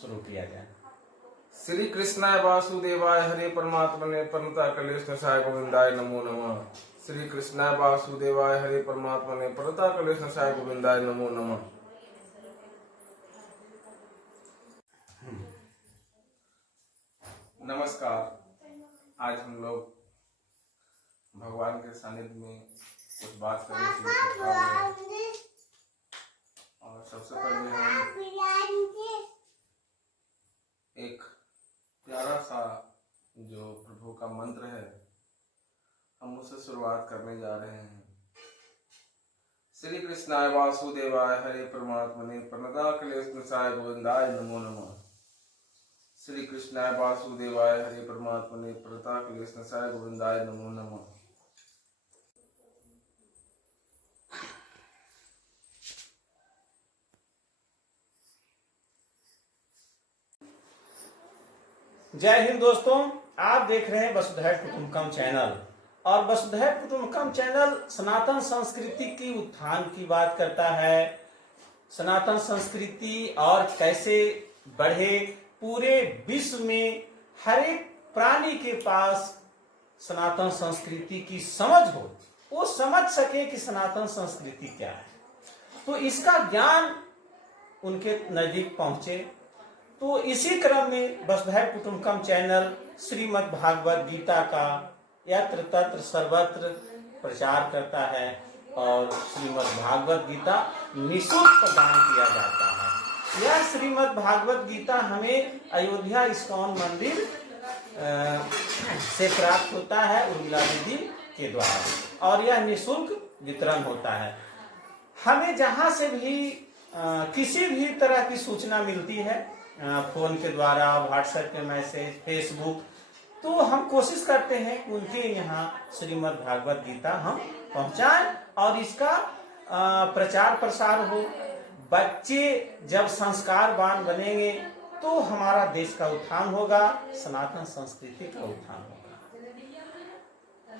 शुरू किया जाए। श्री कृष्णाय वासुदेवाय हरे परमात्मने प्रणता कलेश नशाय गोविंदाय नमो नमः। श्री कृष्णाय वासुदेवाय हरे परमात्मने प्रणता कलेश नशाय गोविंदाय नमो नमः। नमस्कार। आज हम लोग भगवान के सानिध्य में कुछ बात करेंगे और सबसे पहले हम एक प्यारा सा जो प्रभु का मंत्र है हम उससे शुरुआत करने जा रहे हैं। श्री कृष्णाय वासुदेवाय हरे परमात्मने प्रणता क्लेश नाशाय गोविंदाय नमो नमः। श्री कृष्णाय वासुदेवाय हरे परमात्मने प्रणता क्लेश नाशाय गोविंदाय नमो नमः। जय हिंद दोस्तों, आप देख रहे हैं वसुधैव कुटुंबकम चैनल। और वसुधैव कुटुंबकम चैनल सनातन संस्कृति की उत्थान की बात करता है। सनातन संस्कृति और कैसे बढ़े, पूरे विश्व में हर एक प्राणी के पास सनातन संस्कृति की समझ हो, वो समझ सके कि सनातन संस्कृति क्या है, तो इसका ज्ञान उनके नजदीक पहुंचे। तो इसी क्रम में वसुधैव कुटुंबकम चैनल श्रीमद् भागवत गीता का यत्र तत्र सर्वत्र प्रचार करता है और श्रीमद् भागवत गीता निःशुल्क प्रदान किया जाता है। यह श्रीमद् भागवत गीता हमें अयोध्या इस्कॉन मंदिर से प्राप्त होता है उर्मिला दीदी के द्वारा, और यह निःशुल्क वितरण होता है। हमें जहाँ से भी किसी भी तरह की सूचना मिलती है, फोन के द्वारा, व्हाट्सएप के मैसेज, फेसबुक, तो हम कोशिश करते हैं कि उनके यहाँ श्रीमद् भागवत गीता हम पहुंचाएं और इसका प्रचार प्रसार हो। बच्चे जब संस्कारवान बनेंगे तो हमारा देश का उत्थान होगा, सनातन संस्कृति का उत्थान होगा।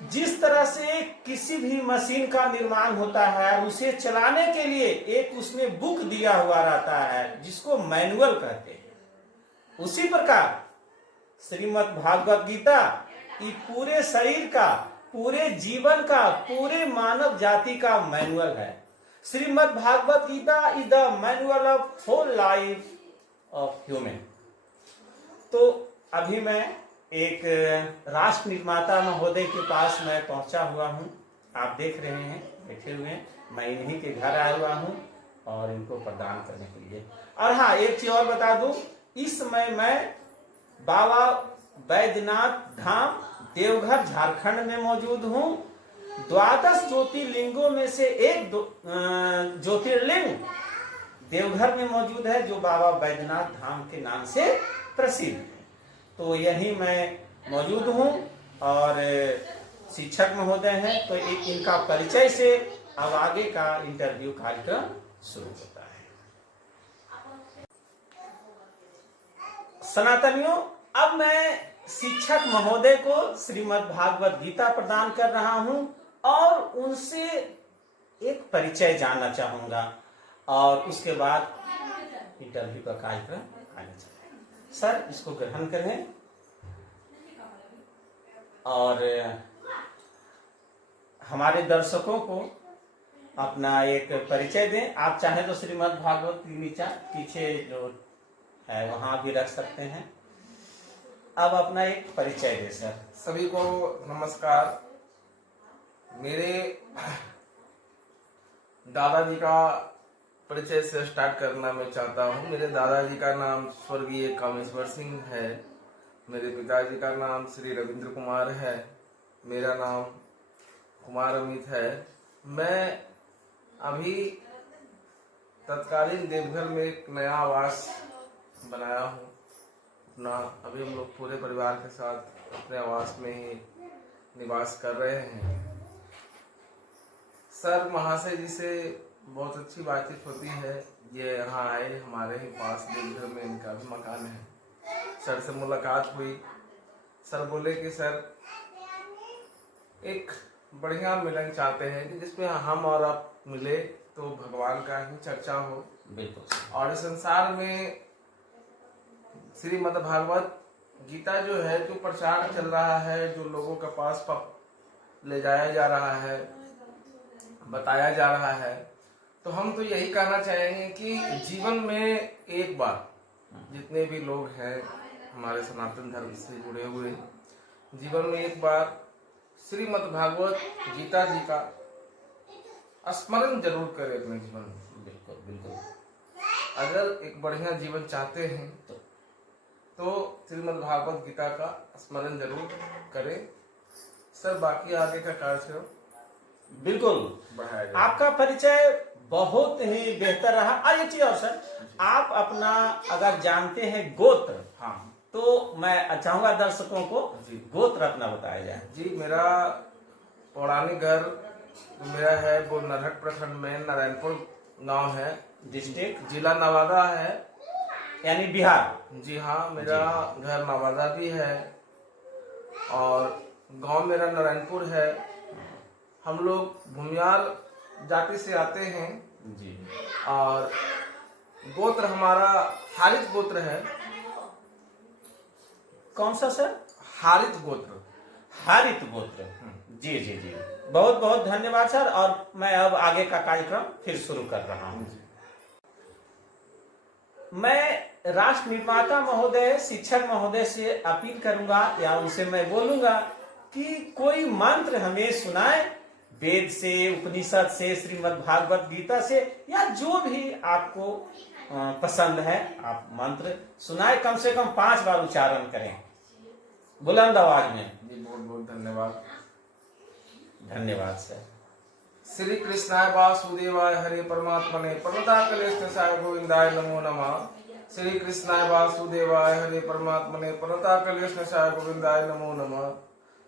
जिस तरह से किसी भी मशीन का निर्माण होता है, उसे चलाने के लिए एक उसमें बुक दिया हुआ रहता है जिसको मैनुअल कहते हैं, उसी प्रकार श्रीमद् भागवत गीता ये पूरे शरीर का, पूरे जीवन का, पूरे मानव जाति का मैनुअल है। Shrimad Bhagavad Gita is the manual of whole life of human. तो अभी मैं एक राष्ट्र निर्माता महोदय के पास मैं पहुंचा हुआ हूं, आप देख रहे हैं बैठे हुए हैं। मैं इन्हीं के घर आया हुआ हूं और इनको प्रदान करने के लिए। और हाँ, एक चीज और बता दूं, इस समय मैं बाबा बैद्यनाथ धाम देवघर झारखंड में मौजूद हूँ। 12 ज्योतिर्लिंगों में से एक ज्योतिर्लिंग देवघर में मौजूद है जो बाबा बैद्यनाथ धाम के नाम से प्रसिद्ध है। तो यही मैं मौजूद हूँ और शिक्षक महोदय हैं, तो इनका परिचय से अब आगे का इंटरव्यू कार्यक्रम शुरू होता है। सनातनियों, अब मैं शिक्षक महोदय को श्रीमद् भागवत गीता प्रदान कर रहा हूं और उनसे एक परिचय जानना चाहूंगा और उसके बाद इंटरव्यू का कार्यक्रम आगे चलेगा। सर, इसको ग्रहण करें और हमारे दर्शकों को अपना एक परिचय दें। आप चाहें तो श्रीमद् भागवत गीता पीछे जो है वहां भी रख सकते हैं। अब अपना एक परिचय दे सर। सभी को नमस्कार। मेरे दादाजी का परिचय से स्टार्ट करना मैं चाहता हूँ। मेरे दादाजी का नाम स्वर्गीय कामेश्वर सिंह है। मेरे पिताजी का नाम श्री रविंद्र कुमार है। मेरा नाम कुमार अमित है। मैं अभी तत्कालीन देवघर में एक नया आवास बनाया हूँ अपना। अभी हम लोग पूरे परिवार के साथ अपने आवास में ही निवास कर रहे हैं। सर महाशय जी से बहुत अच्छी बातचीत होती है। ये यहाँ आए, हमारे ही पास देवघर में इनका भी मकान है। सर से मुलाकात हुई। सर बोले कि सर एक बढ़िया मिलन चाहते हैं कि जिसमें हम और आप मिले तो भगवान का ही चर्चा हो। बिल्कुल। और इस संसार में श्रीमद् भागवत गीता जो है, जो प्रचार चल रहा है, जो लोगों के पास ले जाया जा रहा है, बताया जा रहा है, तो हम तो यही कहना चाहेंगे कि जीवन में एक बार जितने भी लोग हैं हमारे सनातन धर्म से जुड़े हुए, जीवन में एक बार श्रीमद् भागवत गीता जी का स्मरण जरूर करें अपने जीवन में। बिल्कुल बिल्कुल। अगर एक बढ़िया जीवन चाहते हैं तो श्रीमद् भागवत गीता का स्मरण जरूर करें। सर बाकी आगे का कार्य बिल्कुल बढ़ाया जाए। आपका परिचय बहुत ही बेहतर रहा। एक चीज और सर, आप अपना अगर जानते हैं गोत्र, हाँ, तो मैं चाहूंगा दर्शकों को जी गोत्र अपना बताया जाए। जी, मेरा पौराणिक घर मेरा है वो नरहट प्रखंड में नारायणपुर गांव है, डिस्ट्रिक्ट जिला नवादा है, यानी बिहार। जी हाँ, मेरा घर नवादा भी है और गांव मेरा नारायणपुर है। हम लोग भूमियार जाति से आते हैं जी। और गोत्र हमारा हारित गोत्र है। कौन सा सर? हारित गोत्र। हारित गोत्र। जी जी जी, बहुत बहुत धन्यवाद सर। और मैं अब आगे का कार्यक्रम फिर शुरू कर रहा हूँ। मैं राष्ट्र निर्माता महोदय, शिक्षक महोदय से अपील करूंगा या उनसे मैं बोलूंगा कि कोई मंत्र हमें सुनाए, वेद से, उपनिषद से, श्रीमद् भागवत गीता से, या जो भी आपको पसंद है आप मंत्र सुनाए। कम से कम 5 बार उच्चारण करें बुलंद आवाज में। जी बहुत बहुत धन्यवाद। धन्यवाद सर। श्री कृष्णाय वासुदेवाय हरे परमात्मने प्रणताकलेष्ठाय गोविंदाय नमो नमः। श्री कृष्णाय वासुदेवाय हरे परमात्मने प्रणताकलेष्ठाय गोविंदाय नमो नमः।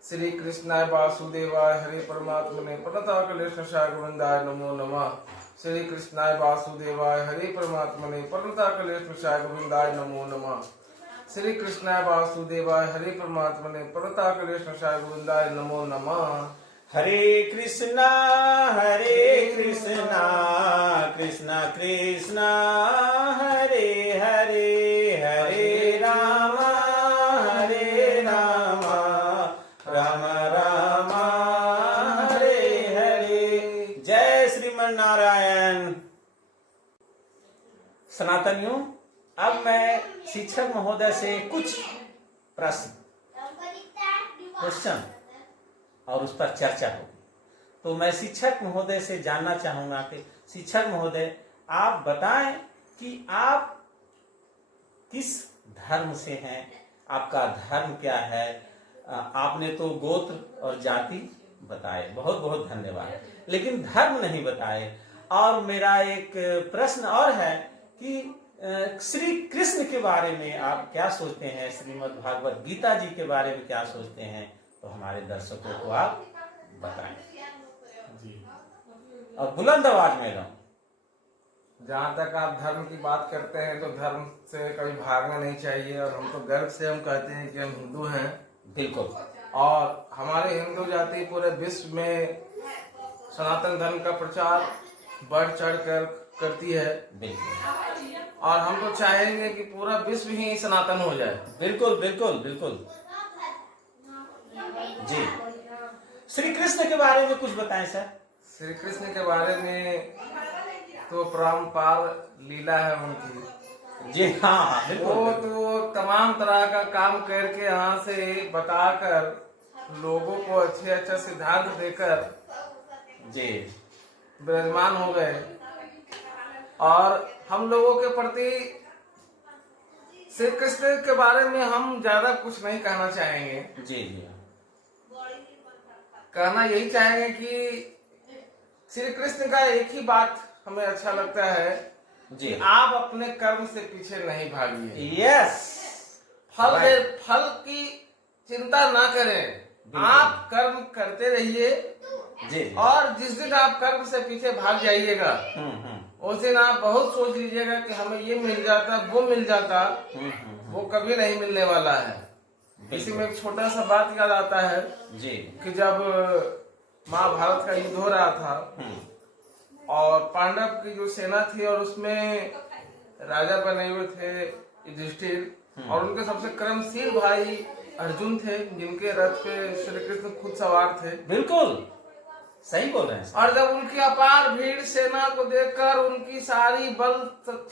श्री कृष्णाय वासुदेवाय हरे परमात्मने प्रणताकलेष्ठाय गोविंदाय नमो नमः। श्री कृष्णाय वासुदेवाय हरे परमात्मने प्रणताकलेष्ठाय गोविंदाय नमो नमः। श्री कृष्णाय वासुदेवाय हरे परमात्मने प्रणताकलेष्ठाय गोविंदाय नमो नमः। हरे कृष्णा कृष्णा कृष्णा हरे हरे, हरे राम राम राम हरे हरे। जय श्रीमन नारायण। सनातनियों, अब मैं शिक्षक महोदय से कुछ क्वेश्चन और उस पर चर्चा होगी। तो मैं शिक्षक महोदय से जानना चाहूंगा कि शिक्षक महोदय आप बताएं कि आप किस धर्म से हैं, आपका धर्म क्या है। आपने तो गोत्र और जाति बताए, बहुत बहुत धन्यवाद, लेकिन धर्म नहीं बताए। और मेरा एक प्रश्न और है कि श्री कृष्ण के बारे में आप क्या सोचते हैं, श्रीमद् भागवत गीता जी के बारे में क्या सोचते हैं, तो हमारे दर्शकों को आप बताएं जी, और बुलंद आवाज में रहो। जहाँ तक आप धर्म की बात करते हैं तो धर्म से कभी भागना नहीं चाहिए, और हम तो गर्व से हम कहते हैं कि हम हिंदू हैं। बिल्कुल। और हमारे हिंदू जाति पूरे विश्व में सनातन धर्म का प्रचार बढ़ चढ़ कर करती है। बिल्कुल। और हम तो चाहेंगे कि पूरा विश्व ही सनातन हो जाए। बिल्कुल बिल्कुल बिल्कुल जी। श्री कृष्ण के बारे में कुछ बताएं सर। श्री कृष्ण के बारे में तो परम्पार लीला है उनकी। जी हाँ बिल्कुल। वो तो तमाम तरह का काम करके यहाँ से बताकर लोगों को अच्छे अच्छा सिद्धांत देकर जी विराजमान हो गए। और हम लोगों के प्रति श्री कृष्ण के बारे में हम ज्यादा कुछ नहीं कहना चाहेंगे। जी जी। कहना यही चाहेंगे कि श्री कृष्ण का एक ही बात हमें अच्छा लगता है जी, कि आप अपने कर्म से पीछे नहीं भागिए। यस। फल की चिंता ना करें, आप कर्म करते रहिए जी। और जिस दिन आप कर्म से पीछे भाग जाइएगा उस दिन आप बहुत सोच लीजिएगा कि हमें ये मिल जाता वो मिल जाता, वो कभी नहीं मिलने वाला है। इसी में एक छोटा सा बात याद आता है जी कि जब महाभारत का युद्ध हो रहा था और पांडव की जो सेना थी और उसमें राजा बने हुए थे युधिष्ठिर, और उनके सबसे कर्मशील भाई अर्जुन थे, जिनके रथ पे श्री कृष्ण खुद सवार थे। बिल्कुल सही बोल रहे हैं। और जब उनकी अपार भीड़ सेना को देखकर, उनकी सारी बल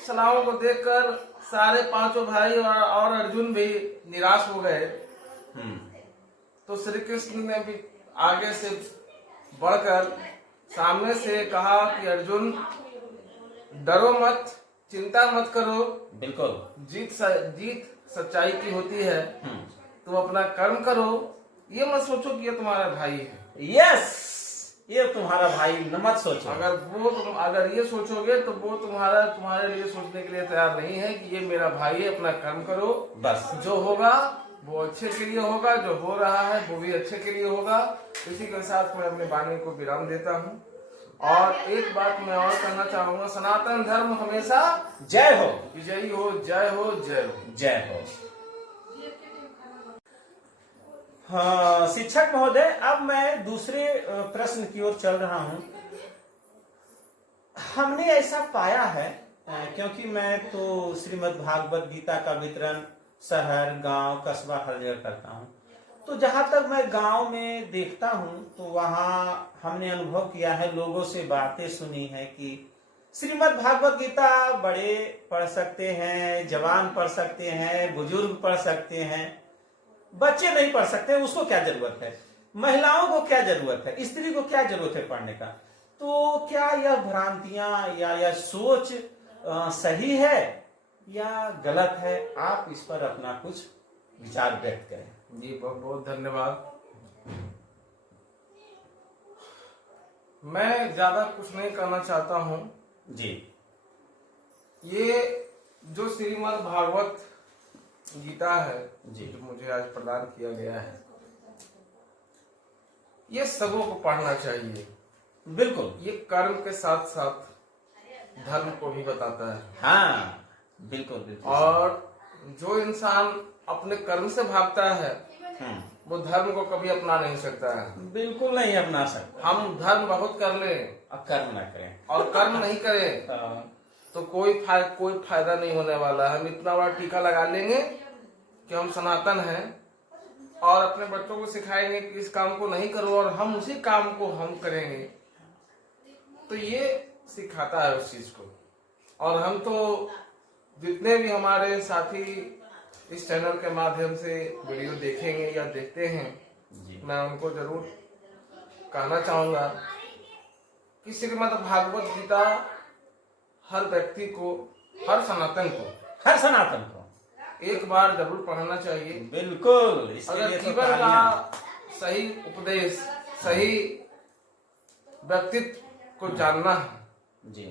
सलाओं को देखकर सारे पांचों भाई और अर्जुन भी निराश हो गए। तो श्री कृष्ण ने भी आगे से बढ़कर सामने से कहा कि अर्जुन, डरो मत, चिंता मत करो। बिल्कुल जीत सच्चाई की होती है। तुम अपना कर्म करो, ये मत सोचो कि ये तुम्हारा भाई है। यस, ये तुम्हारा भाई मत सोचो। अगर ये सोचोगे तो वो तुम्हारे लिए सोचने के लिए तैयार नहीं है कि ये मेरा भाई है। अपना कर्म करो, बस जो होगा वो अच्छे के लिए होगा, जो हो रहा है वो भी अच्छे के लिए होगा। इसी के साथ मैं अपने वाणी को विराम देता हूँ। और एक बात मैं और कहना चाहूंगा, सनातन धर्म हमेशा जय हो, विजयी हो। जय हो, जय हो, जय हो। हाँ शिक्षक महोदय, अब मैं दूसरे प्रश्न की ओर चल रहा हूँ। हमने ऐसा पाया है, क्योंकि मैं तो श्रीमद् भागवत गीता का वितरण शहर, गांव, कस्बा हर जगह करता हूँ। तो जहां तक मैं गांव में देखता हूँ तो वहां हमने अनुभव किया है, लोगों से बातें सुनी है कि श्रीमद् भागवत गीता बड़े पढ़ सकते हैं, जवान पढ़ सकते हैं, बुजुर्ग पढ़ सकते हैं, बच्चे नहीं पढ़ सकते। उसको क्या जरूरत है? महिलाओं को क्या जरूरत है? स्त्री को क्या जरूरत है पढ़ने का? तो क्या यह भ्रांतियां या यह सोच सही है या गलत है? आप इस पर अपना कुछ विचार व्यक्त करें। जी बहुत बहुत धन्यवाद। मैं ज्यादा कुछ नहीं कहना चाहता हूँ जी। ये जो श्रीमद् भागवत गीता है जी, जो मुझे आज प्रदान किया गया है, ये सबों को पढ़ना चाहिए। बिल्कुल। ये कर्म के साथ साथ धर्म को भी बताता है। हाँ बिल्कुल बिल्कुल। और जो इंसान अपने कर्म से भागता है वो धर्म को कभी अपना नहीं सकता है। बिल्कुल नहीं अपना सकता। हम धर्म बहुत कर लें अब कर्म ना करें और कर्म नहीं करें तो कोई फायदा नहीं होने वाला है। हम इतना बड़ा टीका लगा लेंगे कि हम सनातन हैं और अपने बच्चों को सिखाएंगे कि इस काम को नहीं करो और हम उसी काम को हम करेंगे, तो ये सिखाता है उस चीज को। और हम तो जितने भी हमारे साथी इस चैनल के माध्यम से वीडियो देखेंगे या देखते हैं जी, मैं उनको जरूर कहना चाहूंगा कि श्रीमद् भागवत गीता हर व्यक्ति को, हर सनातन को एक बार जरूर पढ़ना चाहिए। बिल्कुल। अगर जीवन का सही उपदेश, सही व्यक्तित्व को जानना है जी,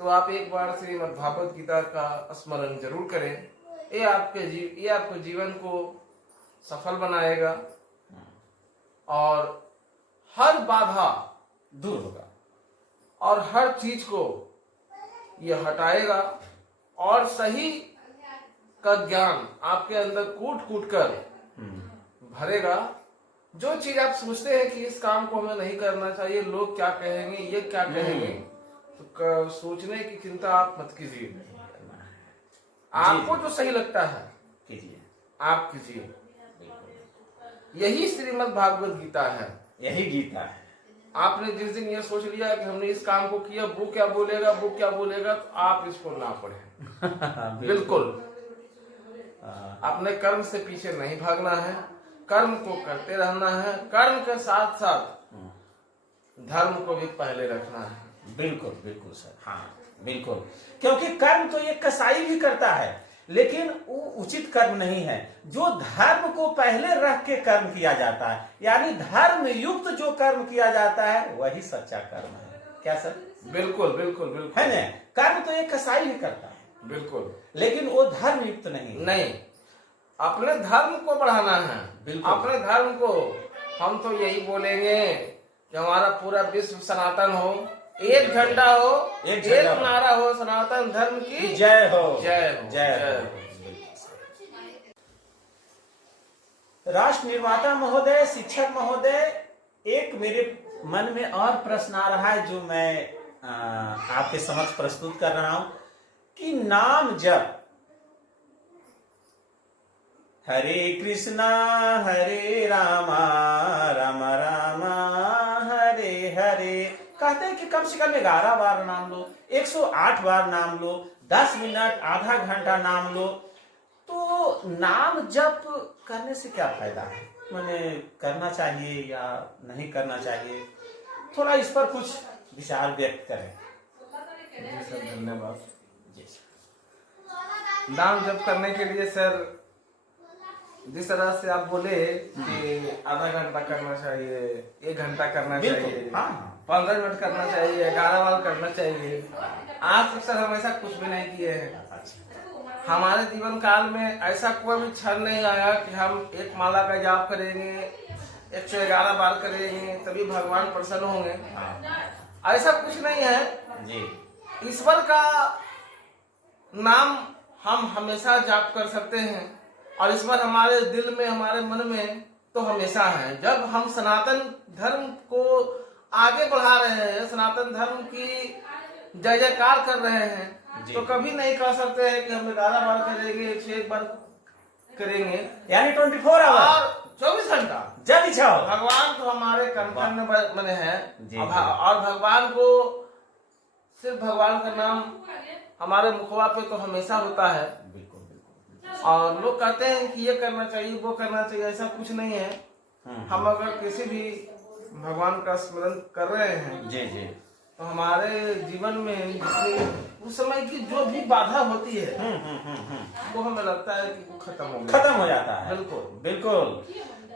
तो आप एक बार श्रीमद् भागवत गीता का स्मरण जरूर करें। ये आपके जीवन को सफल बनाएगा और हर बाधा दूर होगा और हर चीज को ये हटाएगा और सही का ज्ञान आपके अंदर कूट कूट कर भरेगा। जो चीज आप सोचते हैं कि इस काम को हमें नहीं करना चाहिए, लोग क्या कहेंगे, ये क्या कहेंगे, तो सोचने की चिंता आप मत कीजिए। आपको जो सही लगता है कीजिए, आप कीजिए। यही श्रीमद् भागवत गीता है, यही गीता है। आपने जिस दिन ये सोच लिया कि हमने इस काम को किया, वो क्या बोलेगा, तो आप इसको ना पढ़ें। बिल्कुल अपने कर्म से पीछे नहीं भागना है, कर्म को करते रहना है, कर्म के साथ साथ धर्म को भी पहले रखना है। बिल्कुल बिल्कुल सर, हाँ बिल्कुल। क्योंकि कर्म तो ये कसाई भी करता है, लेकिन वो उचित कर्म नहीं है। जो धर्म को पहले रख के कर्म किया जाता है, यानी धर्म युक्त जो कर्म किया जाता है, वही सच्चा कर्म है। क्या सर? बिल्कुल बिल्कुल बिल्कुल है ना। कर्म तो ये कसाई भी करता है, बिल्कुल, लेकिन वो धर्म युक्त नहीं। अपने धर्म को बढ़ाना है। बिल्कुल। अपने धर्म को हम तो यही बोलेंगे कि हमारा पूरा विश्व सनातन हो, एक झंडा हो, एक नारा हो, सनातन धर्म की जय हो, जय हो, जय हो। राष्ट्र निर्माता महोदय, शिक्षक महोदय, एक मेरे मन में और प्रश्न आ रहा है जो मैं आपके समक्ष प्रस्तुत कर रहा हूं कि नाम जप हरे कृष्णा हरे रामा राम राम हरे हरे। कहते हैं कि कम से कम 11 बार नाम लो, 108 बार नाम लो, 10 मिनट आधा घंटा नाम लो। तो नाम जप करने से क्या फायदा है, मैंने करना चाहिए या नहीं करना चाहिए, थोड़ा इस पर कुछ विचार व्यक्त करें। जी सर, धन्यवाद। जी नाम जप करने के लिए सर जिस तरह से आप बोले कि आधा घंटा करना चाहिए, 1 घंटा करना चाहिए, हाँ 15 मिनट करना चाहिए, 11 बार करना चाहिए, आज तक सर हमेशा कुछ भी नहीं किए हैं। हमारे जीवन काल में ऐसा कोई भी क्षण नहीं आया कि हम एक माला का जाप करेंगे, 111 बार करेंगे तभी भगवान प्रसन्न होंगे। ऐसा कुछ नहीं है जी। ईश्वर का नाम हम हमेशा जाप कर सकते हैं और ईश्वर हमारे दिल में, हमारे मन में तो हमेशा है। जब हम सनातन धर्म को आगे बढ़ा रहे हैं, सनातन धर्म की जय जयकार कर रहे हैं, तो कभी नहीं कह सकते हैं कि हम 11 बार करेंगे, 101 बार करेंगे, यानी 24 आवर और 24 घंटा जब इच्छा हो। भगवान तो हमारे कण में बने हैं और भगवान को सिर्फ भगवान का नाम हमारे मुखवा पे तो हमेशा होता है। और लोग कहते हैं कि ये करना चाहिए, वो करना चाहिए, ऐसा कुछ नहीं है। हम अगर किसी भी भगवान का स्मरण कर रहे हैं जी जी, तो हमारे जीवन में जितनी उस समय की जो भी बाधा होती है वो हमें लगता है कि वो खत्म हो जाता है। बिल्कुल बिल्कुल।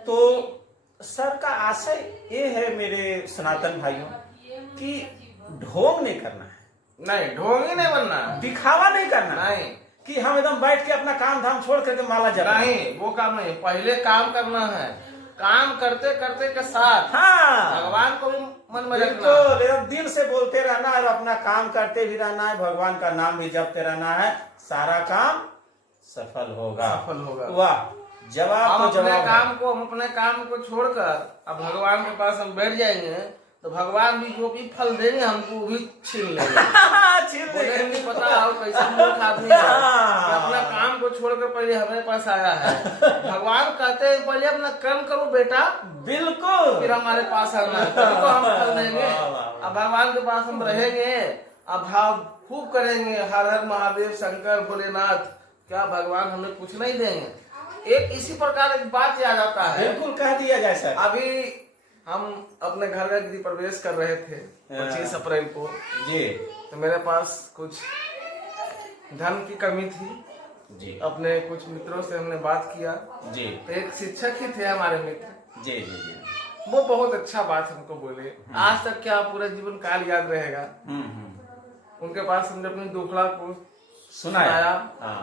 तो सर का आशय ये है मेरे सनातन भाइयों कि ढोंग नहीं करना है, नहीं ढोंगी नहीं बनना है, दिखावा नहीं करना नहीं कि हम एकदम बैठ के अपना काम धाम छोड़ करके माला जप, नहीं वो काम नहीं। पहले काम करना है, काम करते करते के साथ हाँ भगवान को भी मन में रखना, बिल्कुल दिल से बोलते रहना है और अपना काम करते भी रहना है, भगवान का नाम भी जपते रहना है, सारा काम सफल होगा। वाह, जवाब हम तो जवाब अपने काम को छोड़कर अब भगवान के पास हम बैठ जाएंगे तो भगवान भी जो भी फल देंगे हमको भी छीन लेंगे। नहीं पता हो कैसे मूर्ख आदमी है कि अपना काम को छोड़कर पहले हमारे पास आया है। भगवान कहते हैं पहले अपना कर्म करो बेटा, बिल्कुल, फिर हमारे पास आना है, तो हम फल देंगे। अब भगवान के पास हम रहेंगे, अब भाव खूब करेंगे, हर हर महादेव शंकर भोलेनाथ, क्या भगवान हमें कुछ नहीं देंगे। एक इसी प्रकार एक बात याद आता है, बिल्कुल कह दिया जाए सर। अभी हम अपने घर का गृह प्रवेश कर रहे थे 25 अप्रैल को जी, तो मेरे पास कुछ धन की कमी थी जी, अपने कुछ मित्रों से हमने बात किया जी, तो एक शिक्षक ही थे हमारे मित्र जी जी जी, वो बहुत अच्छा बात हमको बोले, आज तक क्या पूरा जीवन काल याद रहेगा। उनके पास हमने अपनी दुखड़ा को सुनाया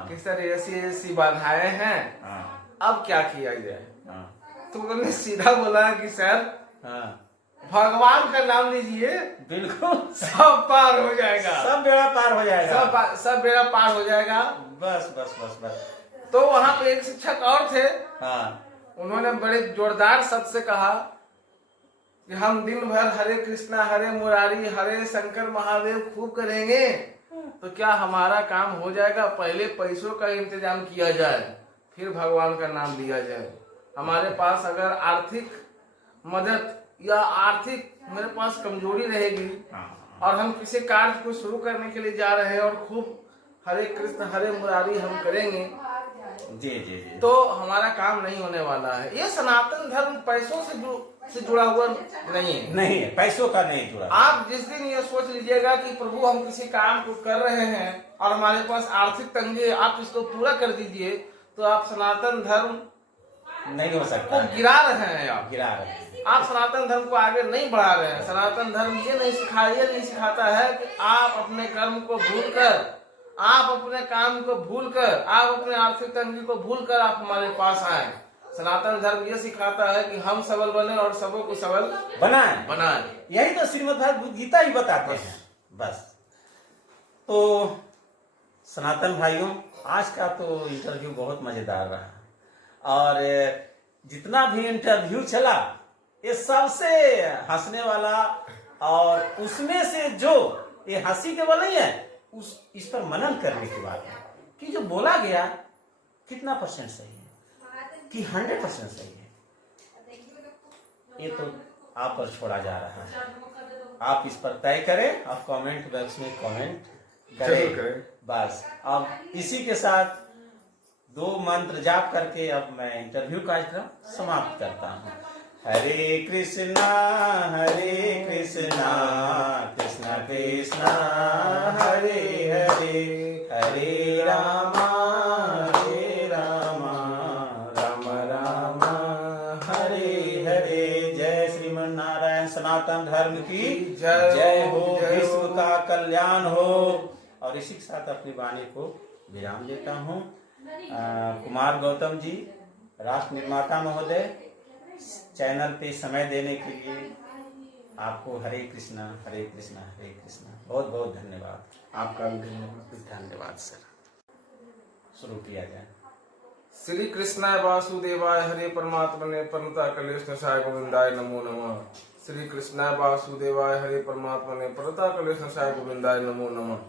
कि सर ऐसी बाधाएं हैं, अब क्या किया जाए। तो उन्होंने सीधा बोला कि सर भगवान का नाम लीजिए, बिल्कुल सब पार हो जाएगा, सब बेड़ा पार हो जाएगा, सब बेड़ा पार हो जाएगा। बस बस बस बस। तो वहाँ पे एक शिक्षक और थे, उन्होंने बड़े जोरदार शब्द से कहा कि हम दिन भर हरे कृष्णा हरे मुरारी हरे शंकर महादेव खूब करेंगे तो क्या हमारा काम हो जाएगा। पहले पैसों का इंतजाम किया जाए, फिर भगवान का नाम लिया जाए। हमारे पास अगर आर्थिक मदद या आर्थिक मेरे पास कमजोरी रहेगी और हम किसी कार्य को शुरू करने के लिए जा रहे हैं और खूब हरे कृष्ण हरे मुरारी हम करेंगे जी जी जी, तो हमारा काम नहीं होने वाला है। ये सनातन धर्म पैसों से जुड़ा हुआ नहीं है, पैसों का नहीं जुड़ा। आप जिस दिन ये सोच लीजिएगा कि प्रभु हम किसी काम को कर रहे हैं और हमारे पास आर्थिक तंगी है, आप इसको पूरा कर दीजिए, तो आप सनातन धर्म नहीं हो सकता, को गिरा रहे हैं, आप गिरा रहे हैं, आप सनातन धर्म को आगे नहीं बढ़ा रहे हैं। सनातन धर्म ये नहीं सिखाता है कि आप अपने कर्म को भूलकर, आप अपने काम को भूलकर, आप अपने आर्थिक तंगी को भूलकर आप हमारे पास आए। सनातन धर्म ये सिखाता है कि हम सबल बने और सबों को सबल बनाए। यही तो श्रीमद् भगवद गीता ही बताते हैं। बस तो सनातन भाइयों, आज का तो इंटरव्यू बहुत मजेदार रहा और जितना भी इंटरव्यू चला ये सबसे हंसने वाला, और उसमें से जो ये हंसी केवल नहीं है, इस पर मनन करने की बात है कि जो बोला गया कितना % सही है। कि 100% सही है, ये तो आप पर छोड़ा जा रहा है। आप इस पर तय करें, आप कमेंट बॉक्स में कमेंट जरूर करें। करें। बस अब इसी के साथ 2 मंत्र जाप करके अब मैं इंटरव्यू कार्यक्रम समाप्त करता हूँ। हरे कृष्णा कृष्णा कृष्णा हरे हरे, हरे रामा राम राम हरे हरे। जय श्रीमन नारायण। सनातन धर्म की जय हो, विश्व का कल्याण हो। और इसी के साथ अपनी वाणी को विराम देता हूँ। कुमार गौतम जी, राष्ट्र निर्माता महोदय, चैनल पे समय देने के लिए आपको हरे कृष्णा हरे कृष्णा हरे कृष्णा बहुत बहुत धन्यवाद। आपका भी धन्यवाद। धन्यवाद सर। शुरू किया जाए। श्री कृष्णाय वासुदेवाय हरे परमात्मने परमता कलेश नाशाय गोविंदाय नमो नमः। श्री कृष्णाय वासुदेवाय हरे परमात्मने परमता कलेश नाशाय गोविंदाय नमो नमः।